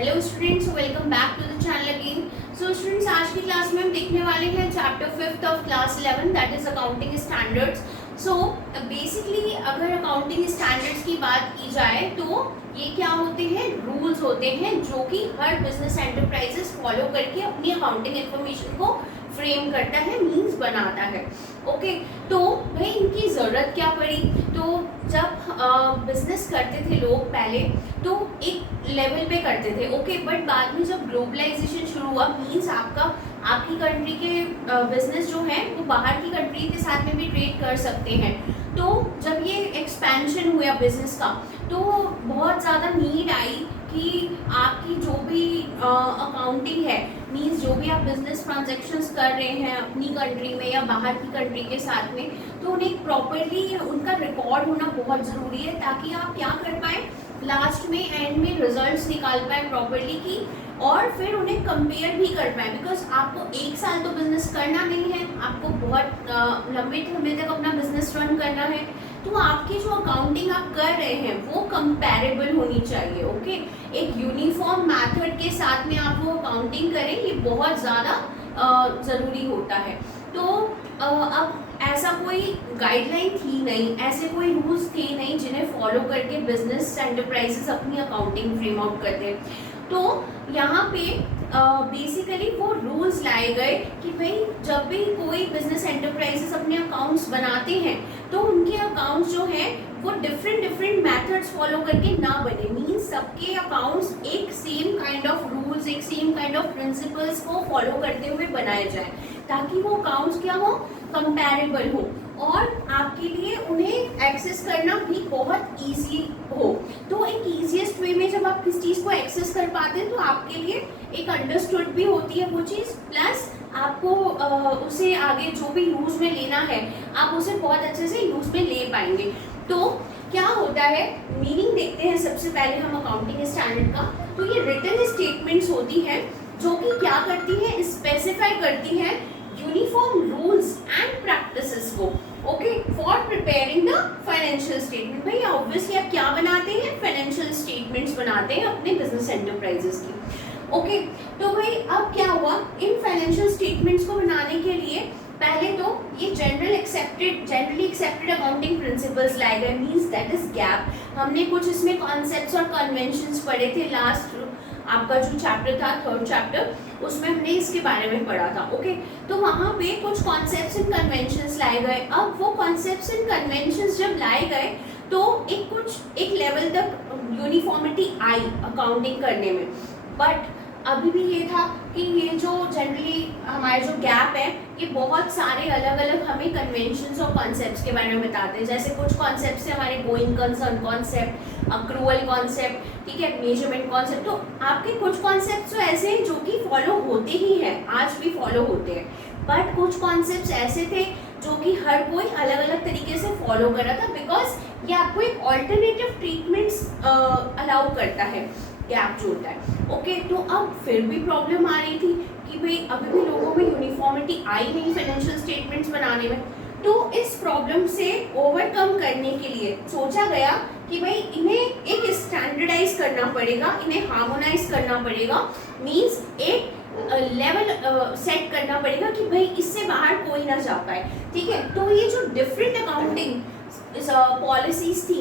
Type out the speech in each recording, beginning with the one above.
Hello students, welcome back to the channel again. So students, आज की class में हम देखने वाले हैं chapter 5th of class 11, that is accounting standards. So basically अगर अकाउंटिंग स्टैंडर्ड्स की बात की जाए तो ये क्या होते हैं, रूल्स होते हैं जो कि हर बिजनेस एंटरप्राइजेस फॉलो करके अपनी अकाउंटिंग इंफॉर्मेशन को फ्रेम करता है, मीन्स बनाता है। ओके, तो भाई इनकी ज़रूरत क्या पड़ी? तो जब बिजनेस करते थे लोग पहले तो एक लेवल पे करते थे, ओके, बट बाद में जब ग्लोबलाइजेशन शुरू हुआ, मीन्स आपकी कंट्री के बिजनेस जो है वो बाहर की कंट्री के साथ में भी ट्रेड कर सकते हैं। तो जब ये एक्सपेंशन हुआ बिजनेस का तो बहुत ज़्यादा नीड आई कि आपकी जो भी अकाउंटिंग है, मीन्स जो भी आप बिजनेस ट्रांजैक्शंस कर रहे हैं अपनी कंट्री में या बाहर की कंट्री के साथ में, तो उन्हें प्रॉपरली उनका रिकॉर्ड होना बहुत ज़रूरी है ताकि आप क्या कर पाएँ, लास्ट में एंड में रिजल्ट्स निकाल पाए प्रॉपरली की, और फिर उन्हें कंपेयर भी कर पाए। बिकॉज आपको एक साल तो बिजनेस करना नहीं है, आपको बहुत लंबे समय तक अपना बिजनेस रन करना है, तो आपकी जो अकाउंटिंग आप कर रहे हैं वो कंपैरेबल होनी चाहिए। ओके, एक यूनिफॉर्म मेथड के साथ में आप वो अकाउंटिंग करें, ये बहुत ज़्यादा ज़रूरी होता है। तो अब ऐसा कोई गाइडलाइन थी नहीं, ऐसे कोई रूल्स थे नहीं जिन्हें फॉलो करके बिजनेस एंटरप्राइजेस अपनी अकाउंटिंग फ्रेम आउट करते। तो यहाँ पे बेसिकली वो रूल्स लाए गए कि भाई जब भी कोई बिजनेस एंटरप्राइजेस अपने अकाउंट्स बनाते हैं तो उनके अकाउंट्स जो हैं वो डिफरेंट मेथड्स फॉलो करके ना बने, मीन्स सबके अकाउंट्स एक सेम काइंड ऑफ रूल्स, एक सेम काइंड ऑफ प्रिंसिपल्स को फॉलो करते हुए बनाए जाए ताकि वो अकाउंट्स क्या हो, कंपैरेबल हो और आपके लिए उन्हें एक्सेस करना भी बहुत ईजी हो। तो एक ईजीएस्ट वे में जब आप किस चीज़ को एक्सेस कर पाते हैं तो आपके लिए एक अंडरस्टूड भी होती है वो चीज़, प्लस आपको उसे आगे जो भी यूज़ में लेना है आप उसे बहुत अच्छे से यूज़ में ले पाएंगे। तो क्या होता है, मीनिंग देखते हैं सबसे पहले हम अकाउंटिंग स्टैंडर्ड का। तो ये रिटन स्टेटमेंट्स होती हैं जो कि क्या करती है, स्पेसिफाई करती है यूनिफॉर्म रूल्स एंड प्रैक्टिसेस को, okay, for preparing the financial statement. भाई ऑब्वियसली आप क्या बनाते हैं, फाइनेंशियल स्टेटमेंट्स बनाते हैं अपने बिजनेस एंटरप्राइजेस की। ओके, तो भाई अब क्या हुआ, इन फाइनेंशियल स्टेटमेंट्स को बनाने के लिए पहले तो ये जनरली एक्सेप्टेड अकाउंटिंग प्रिंसिपल्स लाए गए, मींस दैट इज गैप। हमने कुछ इसमें कॉन्सेप्ट्स और कन्वेंशंस पढ़े थे, लास्ट आपका जो चैप्टर था, 3rd चैप्टर, उसमें हमने इसके बारे में पढ़ा था। ओके, तो वहाँ पे कुछ कॉन्सेप्ट्स एंड कन्वेंशंस लाए गए। अब वो कॉन्सेप्ट्स एंड कन्वेंशंस जब लाए गए तो एक लेवल तक यूनिफॉर्मिटी आई अकाउंटिंग करने में, बट अभी भी ये था कि ये जो जनरली हमारे जो गैप है ये बहुत सारे अलग अलग हमें कन्वेंशंस और कॉन्सेप्ट्स के बारे में बताते हैं। जैसे कुछ कॉन्सेप्ट्स है हमारे going concern concept, accrual concept, ठीक है, मेजरमेंट कॉन्सेप्ट। तो आपके कुछ कॉन्सेप्ट्स तो ऐसे हैं जो कि फॉलो होते ही हैं, आज भी फॉलो होते हैं, बट कुछ कॉन्सेप्ट्स ऐसे थे जो कि हर कोई अलग अलग तरीके से फॉलो कर रहा था, बिकॉज ये आपको एक ऑल्टरनेटिव ट्रीटमेंट्स अलाउ करता है, गैप जो होता है। ओके, तो अब फिर भी प्रॉब्लम आ रही थी कि भाई अभी भी लोगों में यूनिफॉर्मिटी आई नहीं फाइनेंशियल स्टेटमेंट्स बनाने में। तो इस प्रॉब्लम से ओवरकम करने के लिए सोचा गया कि भाई इन्हें एक स्टैंडर्डाइज करना पड़ेगा, इन्हें हार्मोनाइज करना पड़ेगा, मीन्स एक लेवल सेट करना पड़ेगा कि भाई इससे बाहर कोई ना जा पाए, ठीक है। तो ये जो डिफरेंट अकाउंटिंग पॉलिसीज थी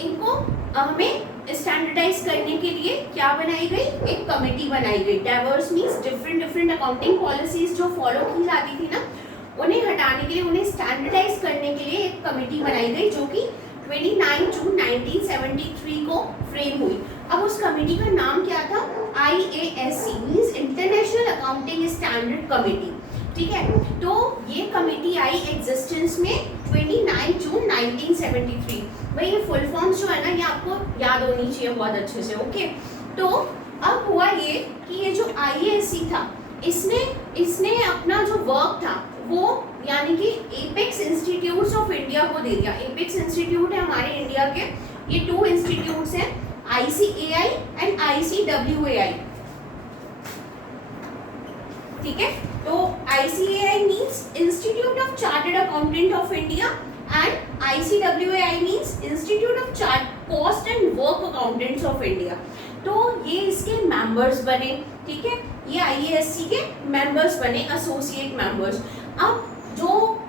इनको हमें स्टैंडर्डाइज करने के लिए क्या बनाई गई, एक कमेटी बनाई गई। Diverse means different accounting policies जो फॉलो की जाती थी ना, उन्हें हटाने के लिए, उन्हें स्टैंडर्डाइज करने के लिए एक कमेटी बनाई गई जो कि 29 जून 1973 को फ्रेम हुई। अब उस कमेटी का नाम क्या था, IASC means international accounting standard committee, ठीक है। तो ये कमेटी आई एग्जिस्टेंस में 29 जून 1973। भाई ये फुल फॉर्म्स जो है ना ये आपको याद होनी चाहिए बहुत अच्छे से। ओके, तो अब हुआ ये कि ये जो IASC था इसने अपना जो वर्क था वो यानी कि एपेक्स इंस्टीट्यूट्स ऑफ इंडिया को दे दिया। एपेक्स इंस्टीट्यूट है हमारे इंडिया के, ये 2 इंस्टीट्यूट्स हैं, ICAI एंड ICWAI, ठीक है। तो ICAI means institute of chartered accountant of India and ICWAI means institute of cost and work accountants of India. तो ये इसके मेंबर्स बने, ठीक है, ये IASC के मेंबर्स बने, एसोसिएट मेंबर्स। अब जो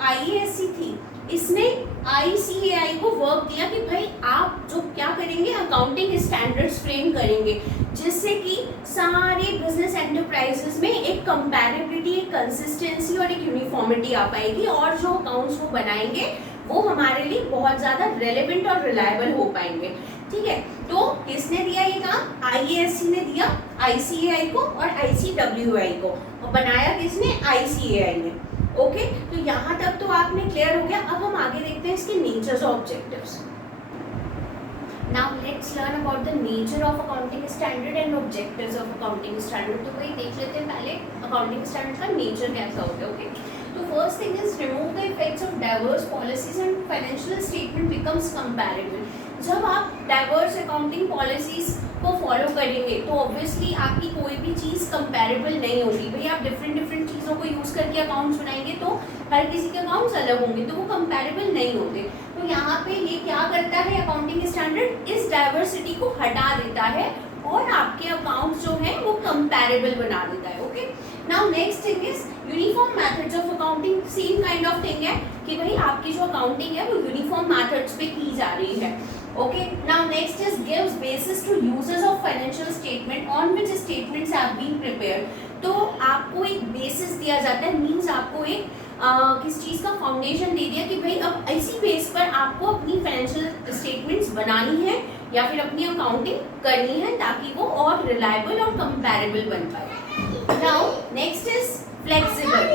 IASC थी इसने ICAI को वर्क दिया कि भाई आप जो क्या करेंगे, अकाउंटिंग स्टैंडर्ड्स फ्रेम करेंगे जिससे कि सारे बिजनेस एंटरप्राइजेस में एक कंपैरेबिलिटी, एक कंसिस्टेंसी और एक यूनिफॉर्मिटी आ पाएगी, और जो अकाउंट्स वो बनाएंगे वो हमारे लिए बहुत ज़्यादा रेलेवेंट और रिलायबल हो पाएंगे, ठीक है। तो किसने दिया ये काम? IASC ने दिया ICAI को और ICWI को, और बनाया किसने? ICAI ने। ओके, तो यहाँ तक तो आपने क्लियर हो गया। अब हम आगे देखते हैं इसके नेचर्स और objectives. Now let's learn about the nature of accounting standard and objectives of accounting standard. तो भाई देख लेते हैं पहले अकाउंटिंग स्टैंडर्ड का नेचर कैसा होगा। ओके, तो first thing is remove the effects of diverse policies and financial statement becomes comparable. जब आप डाइवर्स अकाउंटिंग पॉलिसीज को फॉलो करेंगे तो ऑब्वियसली आपकी कोई भी चीज़ कंपैरेबल नहीं होगी। भाई आप डिफरेंट चीज़ों को यूज़ करके अकाउंट्स बनाएंगे तो हर किसी के अकाउंट्स अलग होंगे, तो वो कंपैरेबल नहीं होते। तो यहाँ पे ये क्या करता है अकाउंटिंग स्टैंडर्ड, इस डाइवर्सिटी को हटा देता है और आपके अकाउंट्स जो है वो कंपैरेबल बना देता है। Okay, now next thing is uniform methods of accounting. Same kind of thing है कि भाई आपकी जो अकाउंटिंग है वो यूनिफॉर्म मेथड्स पे की जा रही है। Okay, now next is gives basis to users of financial statement on which statements have been prepared। तो आपको एक बेसिस दिया जाता है, मीन्स आपको एक किस चीज़ का फाउंडेशन दे दिया कि भाई अब इसी बेस पर आपको अपनी फाइनेंशियल स्टेटमेंट्स बनानी है या फिर अपनी अकाउंटिंग करनी है ताकि वो और रिलायबल और कंपैरेबल बन पाए। Now next is flexible.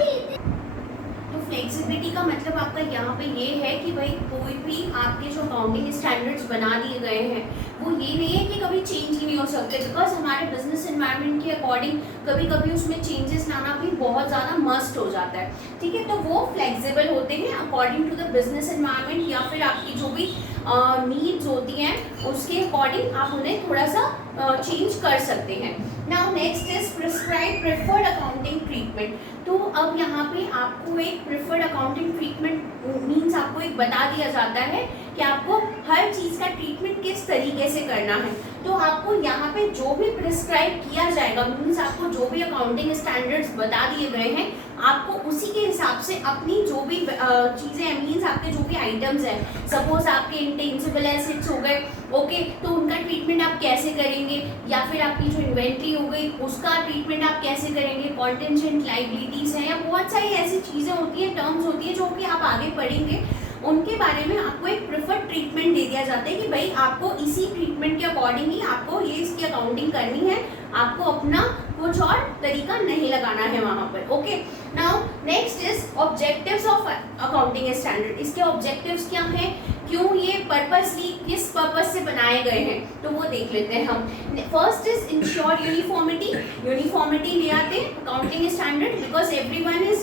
Flexibility का मतलब आपका यहाँ पे ये है कि भाई कोई भी आपके जो अकाउंटिंग स्टैंडर्ड्स बना दिए गए हैं वो ये नहीं है कि कभी चेंज ही नहीं हो सकते, बिकॉज हमारे बिजनेस एनवायरनमेंट के अकॉर्डिंग कभी कभी उसमें चेंजेस लाना भी बहुत ज़्यादा मस्ट हो जाता है, ठीक है। तो वो फ्लेक्सिबल होते हैं according to the business environment या फिर आपकी जो भी नीड्स होती हैं उसके अकॉर्डिंग आप उन्हें थोड़ा सा चेंज कर सकते हैं। Now next is prescribe preferred accounting treatment. तो अब यहाँ पे आपको एक प्रेफर्ड अकाउंटिंग ट्रीटमेंट मीन्स आपको एक बता दिया जाता है कि आपको हर चीज़ का ट्रीटमेंट किस तरीके से करना है। तो आपको यहाँ पे जो भी प्रिस्क्राइब किया जाएगा मीन्स आपको जो भी अकाउंटिंग स्टैंडर्ड्स बता दिए गए हैं आपको उसी के हिसाब से अपनी जो भी चीज़ें हैं मीन्स आपके जो भी आइटम्स हैं, सपोज आपके इंटेंजिबल एसेट्स हो गए, ओके, तो उनका ट्रीटमेंट आप कैसे करेंगे, या फिर आपकी जो इन्वेंट्री हो गई उसका ट्रीटमेंट आप कैसे करेंगे, कॉन्टेंजेंट लायबिलिटीज़ हैं या बहुत सारी ऐसी चीज़ें होती हैं, टर्म्स होती है जो कि आप आगे पढ़ेंगे, उनके बारे में आपको एक प्रेफर्ड ट्रीटमेंट दे दिया जाता है कि भाई आपको इसी ट्रीटमेंट के अकॉर्डिंग ही आपको ये इसकी अकाउंटिंग करनी है, आपको अपना कुछ और तरीका नहीं लगाना है वहाँ पर। Okay, now next is objectives of accounting standard. इसके ऑब्जेक्टिव्स क्या हैं, क्यों ये पर्पसली किस पर्पस से बनाए गए हैं, तो वो देख लेते हैं हम। First is ensure uniformity. Uniformity ले आते हैं accounting standard because everyone is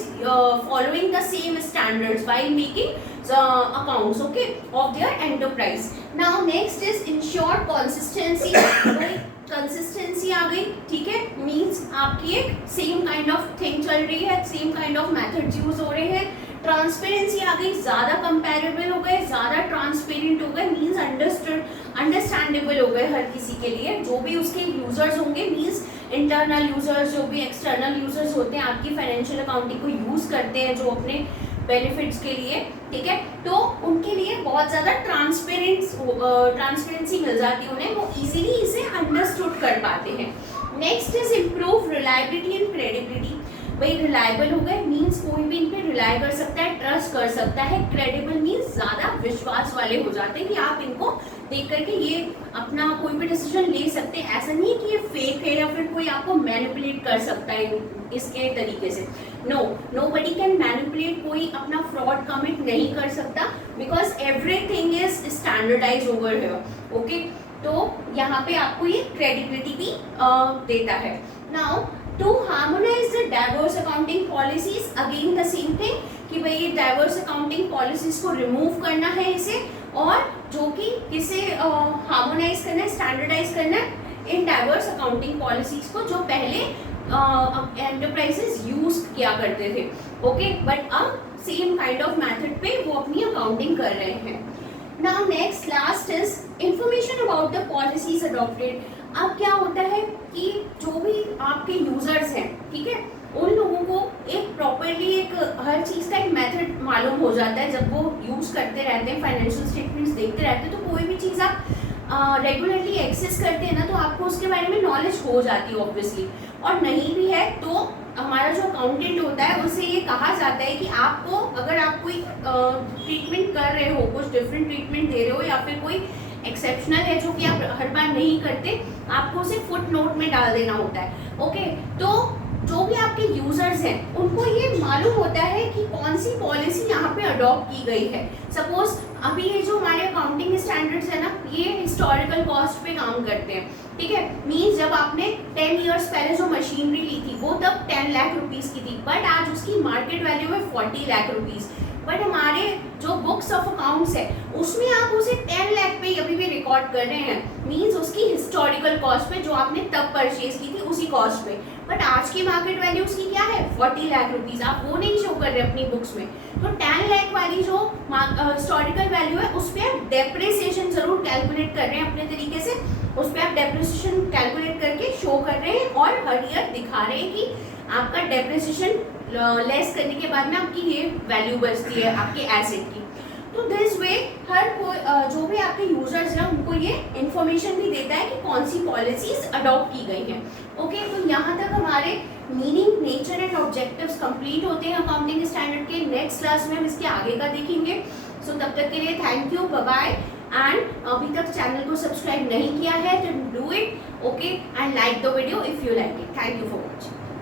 following the same standards while making accounts, okay, of their enterprise. Now next is ensure consistency। Consistency आ गई, ठीक है, मीन्स आपकी एक सेम काइंड ऑफ थिंग चल रही है, same kind of methods use हो रहे हैं। ट्रांसपेरेंसी आ गई, ज़्यादा कंपैरेबल हो गए, ज़्यादा ट्रांसपेरेंट हो गए, मीन्स अंडरस्टैंडेबल हो गए हर किसी के लिए, जो भी उसके यूजर्स होंगे, मीन्स इंटरनल यूजर्स जो भी एक्सटर्नल यूजर्स होते हैं आपकी फाइनेंशियल अकाउंटिंग को यूज़ करते हैं जो अपने बेनिफिट्स के लिए, ठीक है, तो उनके लिए बहुत ज़्यादा ट्रांसपेरेंसी मिल जाती है उन्हें, वो इजीली इसे अंडरस्टूड कर पाते हैं। Next is improve reliability and credibility. भाई रिलायबल हो गए मीन्स कोई भी इन पे रिलाय कर सकता है, ट्रस्ट कर सकता है। क्रेडिबल मीन्स ज़्यादा विश्वास वाले हो जाते हैं कि आप इनको देख करके ये अपना कोई भी डिसीजन ले सकते हैं, ऐसा नहीं है कि ये फेक है या फिर कोई आपको मैनिपुलेट कर सकता है इसके तरीके से। नोबडी कैन मैनिपुलेट, कोई अपना फ्रॉड कमिट नहीं कर सकता because everything is standardise over here, okay. तो यहाँ पे आपको ये क्रेडिबिलिटी भी देता है। Now to harmonise the diverse accounting policies, again the same thing कि भाई ये डाइवर्स अकाउंटिंग पॉलिसीज को रिमूव करना है इसे, और जो कि किसे हार्मोनाइज करना है, स्टैंडर्डाइज करना है इन डाइवर्स अकाउंटिंग पॉलिसीज को जो पहले एंटरप्राइजेस यूज किया करते थे, ओके, बट अब सेम काइंड ऑफ मेथड पे वो अपनी अकाउंटिंग कर रहे हैं। Now next last is information about the policies adopted। अब क्या होता है कि जो भी आपके यूजर्स हैं, ठीक है, उन लोगों को एक प्रॉपरली एक हर चीज़ का एक मेथड मालूम हो जाता है जब वो यूज़ करते रहते हैं, फाइनेंशियल स्टेटमेंट्स देखते रहते हैं। तो कोई भी चीज़ आप रेगुलरली एक्सेस करते हैं ना, तो आपको उसके बारे में नॉलेज हो जाती है ऑब्वियसली। और नहीं भी है तो हमारा जो अकाउंटेंट होता है उससे ये कहा जाता है कि आपको, अगर आप कोई ट्रीटमेंट कर रहे हो, कुछ डिफरेंट ट्रीटमेंट दे रहे हो या फिर कोई एक्सेप्शनल है जो कि आप हर बार नहीं करते, आपको उसे फुट नोट में डाल देना होता है। ओके, तो जो भी आपके यूजर्स हैं उनको ये मालूम होता है कि कौन सी पॉलिसी यहाँ पे अडॉप्ट की गई है। सपोज अभी ये जो हमारे अकाउंटिंग स्टैंडर्ड्स है ना, ये हिस्टोरिकल कॉस्ट पे काम करते हैं, ठीक है। मीन्स जब आपने 10 इयर्स पहले जो मशीनरी ली थी वो तब 10 लाख रुपीस की थी, बट आज उसकी मार्केट वैल्यू है 40 लाख रुपीस। बट हमारे जो बुक्स ऑफ अकाउंट्स है उसमें आप उसे 10 लाख पे अभी भी रिकॉर्ड कर रहे हैं, मीन्स उसकी हिस्टोरिकल कॉस्ट पे जो आपने तब परचेज की थी उसी कॉस्ट पे। बट आज की मार्केट वैल्यू उसकी क्या है, 40 लाख रुपीस, आप वो नहीं शो कर रहे अपनी बुक्स में। तो 10 लाख वाली जो हिस्टोरिकल वैल्यू है उस पर आप डेप्रिसिएशन जरूर कैलकुलेट कर रहे हैं अपने तरीके से, उस पर आप डेप्रिसिएशन कैलकुलेट करके शो कर रहे हैं और हर ईयर दिखा रहे हैं कि आपका डेप्रिसिएशन लेस करने के बाद में आपकी ये वैल्यू बचती है आपके एसेट की। तो दिस वे हर कोई जो भी आपके यूजर्स हैं उनको ये इन्फॉर्मेशन भी देता है कि कौन सी पॉलिसीज अडॉप्ट की गई हैं। ओके, तो यहाँ तक हमारे meaning, nature and objectives complete होते हैं अकाउंटिंग स्टैंडर्ड के। नेक्स्ट क्लास में हम इसके आगे का देखेंगे। सो तब तक के लिए thank you, bye bye. And अभी तक चैनल को सब्सक्राइब नहीं किया है तो do it, okay, and like the video if you like it. Thank you for watching.